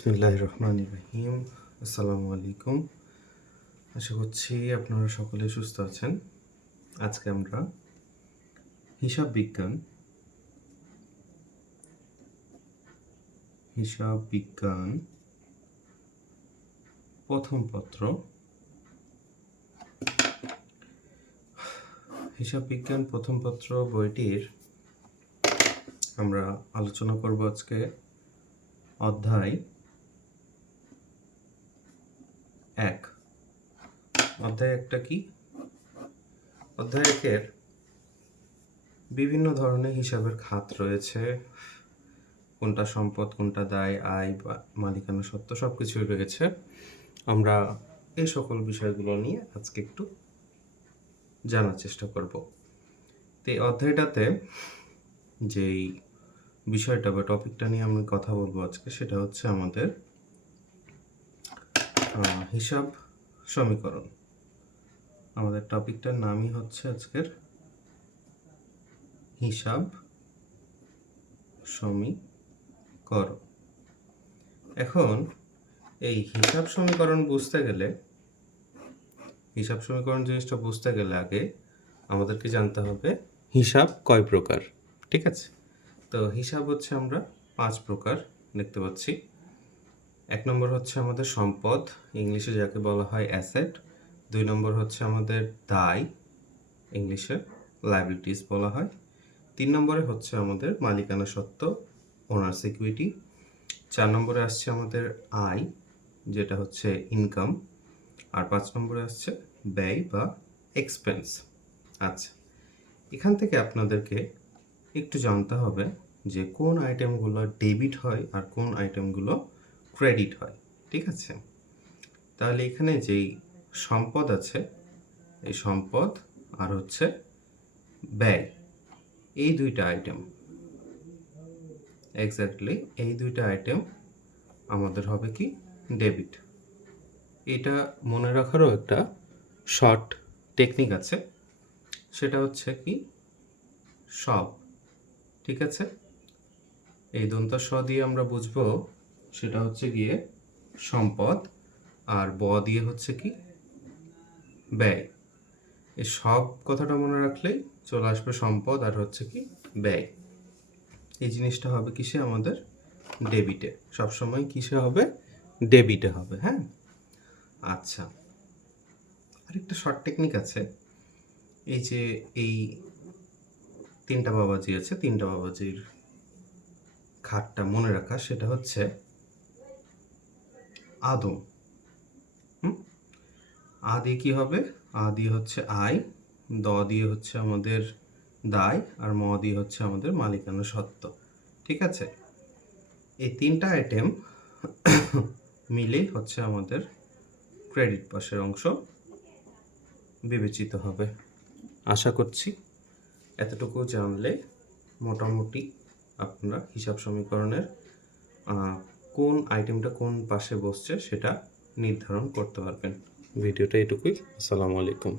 বিসমিল্লাহির রহমানির রহিম। আসসালামু আলাইকুম। আশা করছি আপনারা সকলে সুস্থ আছেন। আজকে আমরা হিসাব বিজ্ঞান প্রথম পত্র বইটির আমরা আলোচনা করব আজকে অধ্যায় 1। অধ্যায় 1টা কি? অধ্যায় 1-এর বিভিন্ন ধরনের হিসাবের খাত রয়েছে। কোনটা সম্পদ, কোনটা দায়, আয় বা মালিকানা সত্ত্ব সবকিছুই রয়েছে। আমরা এই সকল বিষয়গুলো নিয়ে আজকে একটু জানার চেষ্টা করব। তো এই অধ্যায়টাতে যেই বিষয়টা বা টপিকটা নিয়ে আমি কথা বলবো আজকে, সেটা হচ্ছে আমাদের হিসাব সমীকরণ। আমাদের টপিকটার নামই হচ্ছে আজকের হিসাব সমীকরণ। এখন এই হিসাব সমীকরণ জিনিসটা বুঝতে গেলে আগে আমাদেরকে জানতে হবে হিসাব কয় প্রকার। ঠিক আছে? তো হিসাব হচ্ছে আমরা 5 প্রকার দেখতে পাচ্ছি। 1 নম্বর হচ্ছে আমাদের সম্পদ, ইংলিশে যাকে বলা হয় অ্যাসেট। 2 নম্বর হচ্ছে আমাদের দায়, ইংলিশে লায়াবিলিটিস বলা হয়। 3 নম্বরে হচ্ছে আমাদের মালিকানা সত্ত্ব, ওনার্স ইকুইটি। 4 নম্বরে আসছে আমাদের আয়, যেটা হচ্ছে ইনকাম। আর 5 নম্বরে আসছে ব্যয় বা এক্সপেন্স। আচ্ছা, এখান থেকে আপনাদেরকে একটু জানতে হবে যে কোন আইটেমগুলো ডেবিট হয় আর কোন আইটেমগুলো ক্রেডিট হয়। ঠিক আছে? তাহলে এখানে যেই সম্পদ আছে, এই সম্পদ আর হচ্ছে ব্যয়, এই দুইটা আইটেম আমাদের হবে কি ডেবিট। এটা মনে রাখারও একটা শর্ট টেকনিক আছে, সেটা হচ্ছে কি সব। ঠিক আছে? এই দন্ত্য স দিয়ে আমরা বুঝবো সেটা হচ্ছে গিয়ে সম্পদ, আর ব দিয়ে হচ্ছে কি ব্যয়। এই সব কথাটা মনে রাখলেই চলে আসবে সম্পদ আর হচ্ছে কি ব্যয়। এই জিনিসটা হবে কিসে? আমাদের ডেবিটে। সবসময় কিসে হবে? ডেবিটে হবে। হ্যাঁ, আচ্ছা, আরেকটা শর্ট টেকনিক আছে। এই যে এই 3টা বাবাজি আছে, 3টা বাবাজির খাতটা মনে রাখা, সেটা হচ্ছে আদম। আ দিয়ে কি হবে? আ দিয়ে হচ্ছে আয়, দ দিয়ে হচ্ছে আমাদের দায়, আর ম দিয়ে হচ্ছে আমাদের মালিকানা সত্ত্ব। ঠিক আছে? এই 3টা আইটেম মিলেই হচ্ছে আমাদের ক্রেডিট পাশের অংশ বিবেচিত হবে। আশা করছি এতটুকু জানলে মোটামুটি আপনারা হিসাব সমীকরণের কোন আইটেমটা কোন পাশে বসছে সেটা নির্ধারণ করতে পারবেন। ভিডিওটা এটুকুই। আসসালামু আলাইকুম।